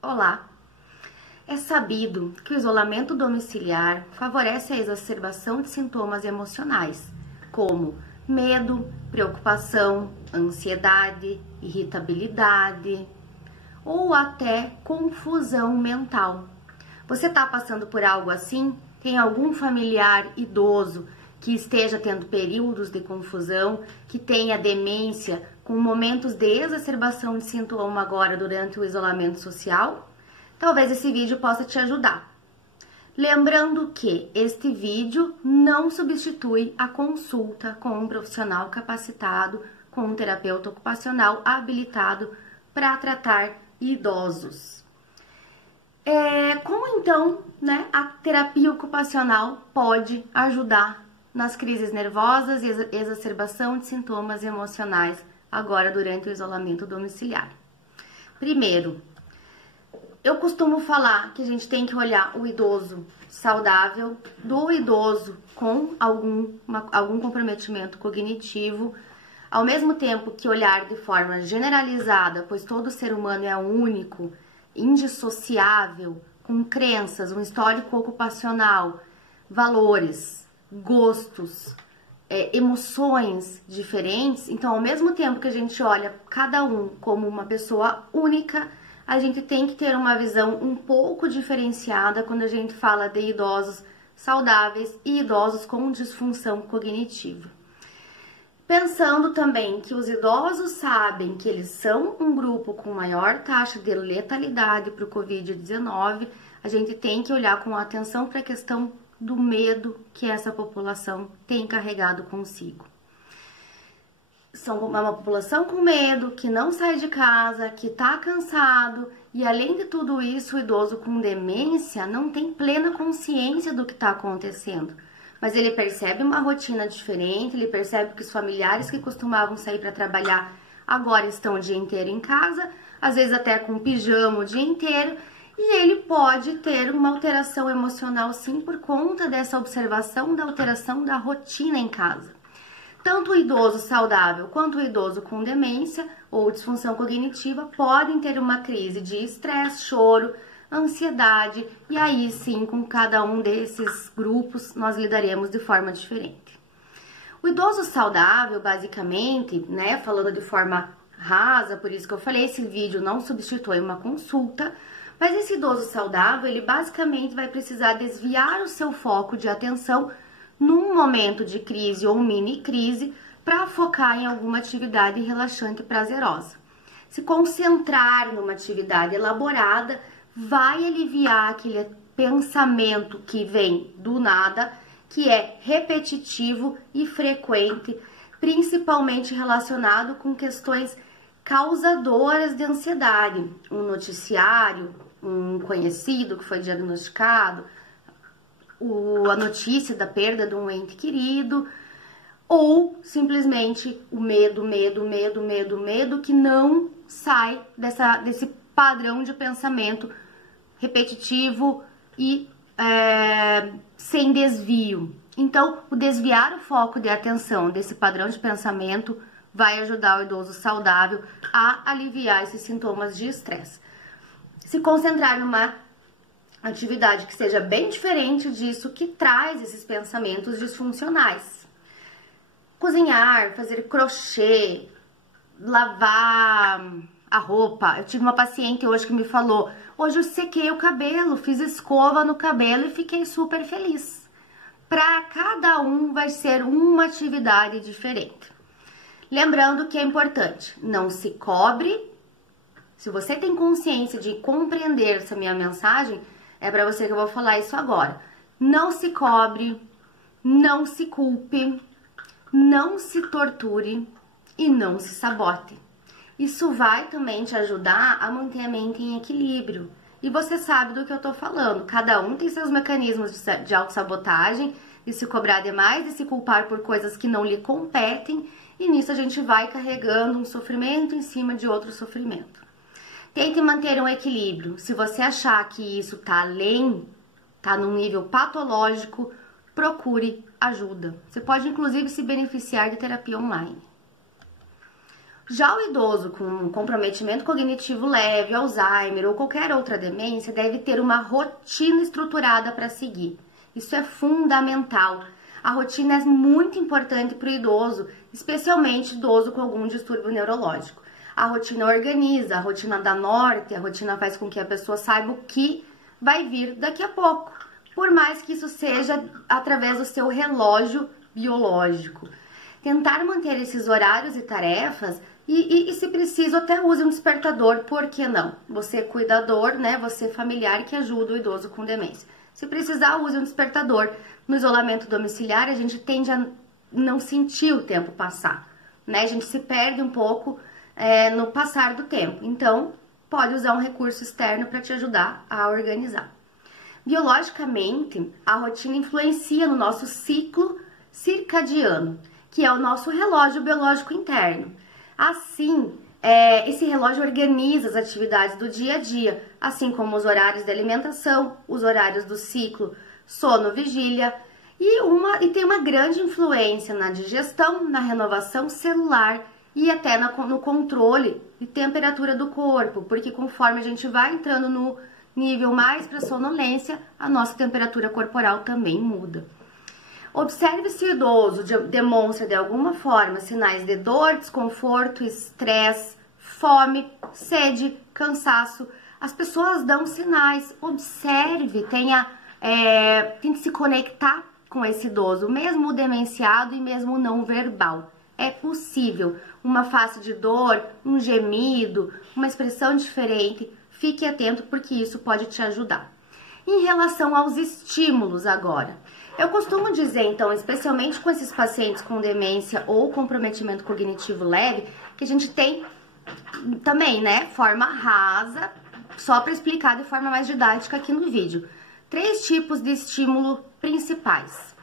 Olá! É sabido que o isolamento domiciliar favorece a exacerbação de sintomas emocionais, como medo, preocupação, ansiedade, irritabilidade ou até confusão mental. Você está passando por algo assim? Tem algum familiar idoso que esteja tendo períodos de confusão, que tenha demência, com momentos de exacerbação de sintoma agora durante o isolamento social? Talvez esse vídeo possa te ajudar. Lembrando que este vídeo não substitui a consulta com um profissional capacitado, com um terapeuta ocupacional habilitado para tratar idosos. Como então, a terapia ocupacional pode ajudar nas crises nervosas e exacerbação de sintomas emocionais agora durante o isolamento domiciliar? Primeiro, eu costumo falar que a gente tem que olhar o idoso saudável do idoso com algum comprometimento cognitivo, ao mesmo tempo que olhar de forma generalizada, pois todo ser humano é único, indissociável, com crenças, um histórico ocupacional, valores, gostos, emoções diferentes. Então, ao mesmo tempo que a gente olha cada um como uma pessoa única, a gente tem que ter uma visão um pouco diferenciada quando a gente fala de idosos saudáveis e idosos com disfunção cognitiva. Pensando também que os idosos sabem que eles são um grupo com maior taxa de letalidade para o Covid-19, a gente tem que olhar com atenção para a questão do medo que essa população tem carregado consigo. São uma população com medo, que não sai de casa, que está cansado e, além de tudo isso, o idoso com demência não tem plena consciência do que está acontecendo. Mas ele percebe uma rotina diferente, ele percebe que os familiares que costumavam sair para trabalhar agora estão o dia inteiro em casa, às vezes até com pijama o dia inteiro, e ele pode ter uma alteração emocional sim por conta dessa observação da alteração da rotina em casa. Tanto o idoso saudável quanto o idoso com demência ou disfunção cognitiva podem ter uma crise de estresse, choro, ansiedade, e aí sim, com cada um desses grupos, nós lidaremos de forma diferente. O idoso saudável, basicamente, falando de forma rasa, por isso que eu falei, esse vídeo não substitui uma consulta, mas esse idoso saudável, ele basicamente vai precisar desviar o seu foco de atenção num momento de crise ou mini crise para focar em alguma atividade relaxante e prazerosa. Se concentrar numa atividade elaborada vai aliviar aquele pensamento que vem do nada, que é repetitivo e frequente, principalmente relacionado com questões causadoras de ansiedade. Um noticiário, um conhecido que foi diagnosticado, a notícia da perda de um ente querido, ou simplesmente o medo que não sai desse padrão de pensamento repetitivo e sem desvio. Então, o desviar o foco de atenção desse padrão de pensamento vai ajudar o idoso saudável a aliviar esses sintomas de estresse. Se concentrar numa atividade que seja bem diferente disso que traz esses pensamentos disfuncionais. Cozinhar, fazer crochê, lavar a roupa. Eu tive uma paciente hoje que me falou: hoje eu sequei o cabelo, fiz escova no cabelo e fiquei super feliz. Para cada um vai ser uma atividade diferente. Lembrando que é importante, não se cobre. Se você tem consciência de compreender essa minha mensagem, é para você que eu vou falar isso agora. Não se cobre, não se culpe, não se torture e não se sabote. Isso vai também te ajudar a manter a mente em equilíbrio. E você sabe do que eu tô falando. Cada um tem seus mecanismos de autossabotagem, de se cobrar demais, de se culpar por coisas que não lhe competem. E nisso a gente vai carregando um sofrimento em cima de outro sofrimento. Tente manter um equilíbrio. Se você achar que isso tá num nível patológico, procure ajuda. Você pode inclusive se beneficiar de terapia online. Já o idoso com comprometimento cognitivo leve, Alzheimer ou qualquer outra demência deve ter uma rotina estruturada para seguir. Isso é fundamental. A rotina é muito importante para o idoso, especialmente idoso com algum distúrbio neurológico. A rotina organiza, a rotina dá norte, a rotina faz com que a pessoa saiba o que vai vir daqui a pouco, por mais que isso seja através do seu relógio biológico. Tentar manter esses horários e tarefas e se preciso, até use um despertador, por que não? Você é cuidador, né? Você é familiar que ajuda o idoso com demência. Se precisar, use um despertador. No isolamento domiciliar, a gente tende a não sentir o tempo passar, né? A gente se perde um pouco no passar do tempo. Então, pode usar um recurso externo para te ajudar a organizar. Biologicamente, a rotina influencia no nosso ciclo circadiano, que é o nosso relógio biológico interno. Assim, esse relógio organiza as atividades do dia a dia, assim como os horários de alimentação, os horários do ciclo sono-vigília, e tem uma grande influência na digestão, na renovação celular e até no controle de temperatura do corpo, porque conforme a gente vai entrando no nível mais para sonolência, a nossa temperatura corporal também muda. Observe se o idoso demonstra de alguma forma sinais de dor, desconforto, estresse, fome, sede, cansaço. As pessoas dão sinais. Observe, tente se conectar com esse idoso, mesmo o demenciado e mesmo o não verbal. É possível. Uma face de dor, um gemido, uma expressão diferente. Fique atento porque isso pode te ajudar. Em relação aos estímulos agora, eu costumo dizer, então, especialmente com esses pacientes com demência ou comprometimento cognitivo leve, que a gente tem também, né, forma rasa, só para explicar de forma mais didática aqui no vídeo. 3 tipos de estímulo principais: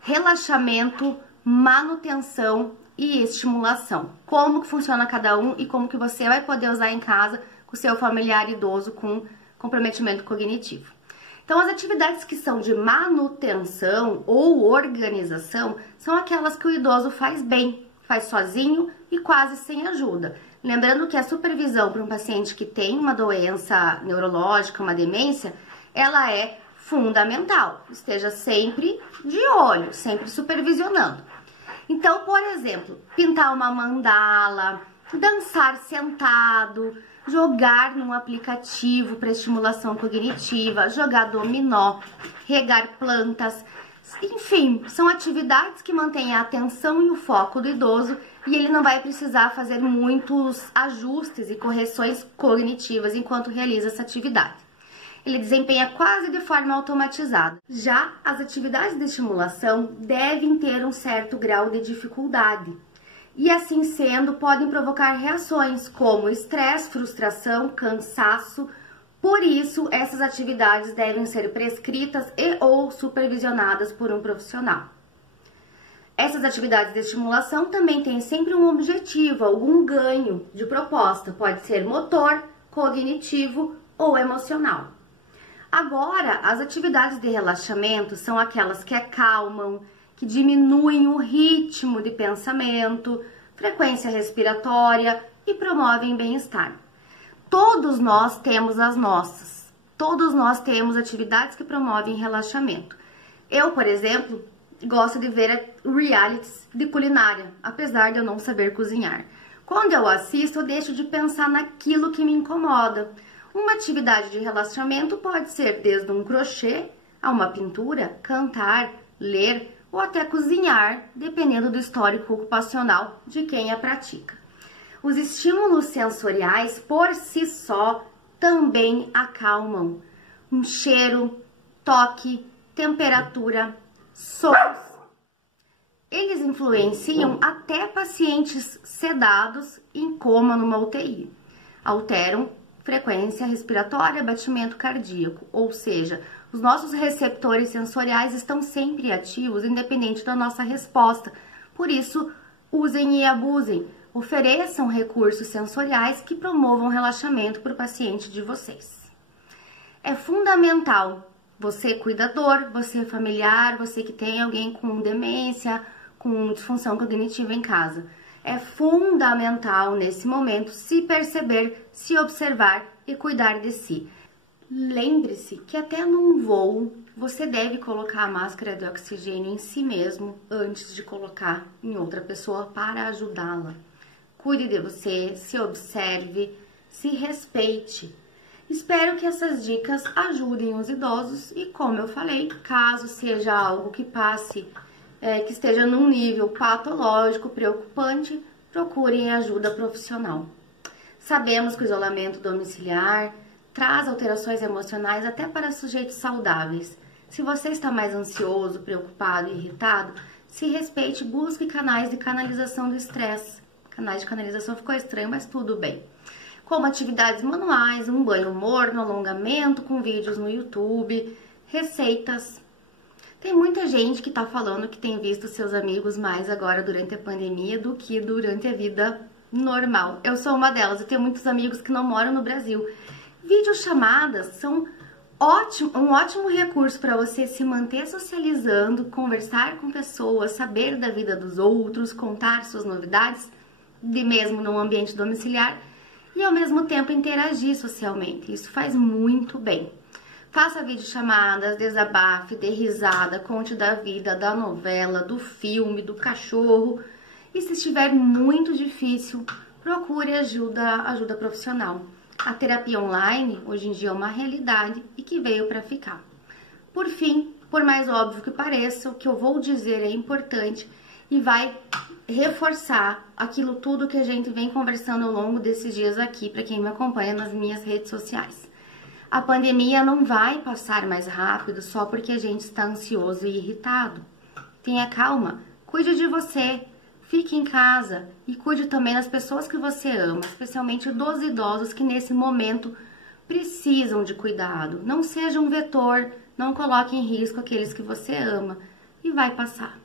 relaxamento, manutenção e estimulação. Como que funciona cada um e como que você vai poder usar em casa com o seu familiar idoso com comprometimento cognitivo. Então, as atividades que são de manutenção ou organização são aquelas que o idoso faz bem, faz sozinho e quase sem ajuda. Lembrando que a supervisão para um paciente que tem uma doença neurológica, uma demência, ela é fundamental. Esteja sempre de olho, sempre supervisionando. Então, por exemplo, pintar uma mandala, dançar sentado, jogar num aplicativo para estimulação cognitiva, jogar dominó, regar plantas, enfim, são atividades que mantêm a atenção e o foco do idoso e ele não vai precisar fazer muitos ajustes e correções cognitivas enquanto realiza essa atividade. Ele desempenha quase de forma automatizada. Já as atividades de estimulação devem ter um certo grau de dificuldade. E assim sendo, podem provocar reações como estresse, frustração, cansaço. Por isso, essas atividades devem ser prescritas e ou supervisionadas por um profissional. Essas atividades de estimulação também têm sempre um objetivo, algum ganho de proposta. Pode ser motor, cognitivo ou emocional. Agora, as atividades de relaxamento são aquelas que acalmam, que diminuem o ritmo de pensamento, frequência respiratória e promovem bem-estar. Todos nós temos as nossas. Todos nós temos atividades que promovem relaxamento. Eu, por exemplo, gosto de ver realities de culinária, apesar de eu não saber cozinhar. Quando eu assisto, eu deixo de pensar naquilo que me incomoda. Uma atividade de relaxamento pode ser desde um crochê a uma pintura, cantar, ler ou até cozinhar, dependendo do histórico ocupacional de quem a pratica. Os estímulos sensoriais, por si só, também acalmam. Um cheiro, toque, temperatura, sons. Eles influenciam até pacientes sedados em coma numa UTI. Alteram frequência respiratória, batimento cardíaco, ou seja, os nossos receptores sensoriais estão sempre ativos, independente da nossa resposta. Por isso, usem e abusem. Ofereçam recursos sensoriais que promovam relaxamento para o paciente de vocês. É fundamental, você cuidador, você familiar, você que tem alguém com demência, com disfunção cognitiva em casa, É fundamental nesse momento se perceber, se observar e cuidar de si. Lembre-se que até num voo você deve colocar a máscara de oxigênio em si mesmo antes de colocar em outra pessoa para ajudá-la. Cuide de você, se observe, se respeite. Espero que essas dicas ajudem os idosos e, como eu falei, caso seja algo que passe, que esteja num nível patológico, preocupante, procurem ajuda profissional. Sabemos que o isolamento domiciliar traz alterações emocionais até para sujeitos saudáveis. Se você está mais ansioso, preocupado e irritado, se respeite e busque canais de canalização do estresse. Canais de canalização ficou estranho, mas tudo bem. Como atividades manuais, um banho morno, alongamento com vídeos no YouTube, receitas. Tem muita gente que está falando que tem visto seus amigos mais agora durante a pandemia do que durante a vida normal. Eu sou uma delas, eu tenho muitos amigos que não moram no Brasil. Videochamadas são um ótimo recurso para você se manter socializando, conversar com pessoas, saber da vida dos outros, contar suas novidades, de mesmo num ambiente domiciliar, e ao mesmo tempo interagir socialmente. Isso faz muito bem. Faça videochamadas, desabafe, dê risada, conte da vida, da novela, do filme, do cachorro. E se estiver muito difícil, procure ajuda profissional. A terapia online hoje em dia é uma realidade e que veio para ficar. Por fim, por mais óbvio que pareça, o que eu vou dizer é importante e vai reforçar aquilo tudo que a gente vem conversando ao longo desses dias aqui, para quem me acompanha nas minhas redes sociais. A pandemia não vai passar mais rápido só porque a gente está ansioso e irritado. Tenha calma, cuide de você. Fique em casa e cuide também das pessoas que você ama, especialmente dos idosos que nesse momento precisam de cuidado. Não seja um vetor, não coloque em risco aqueles que você ama e vai passar.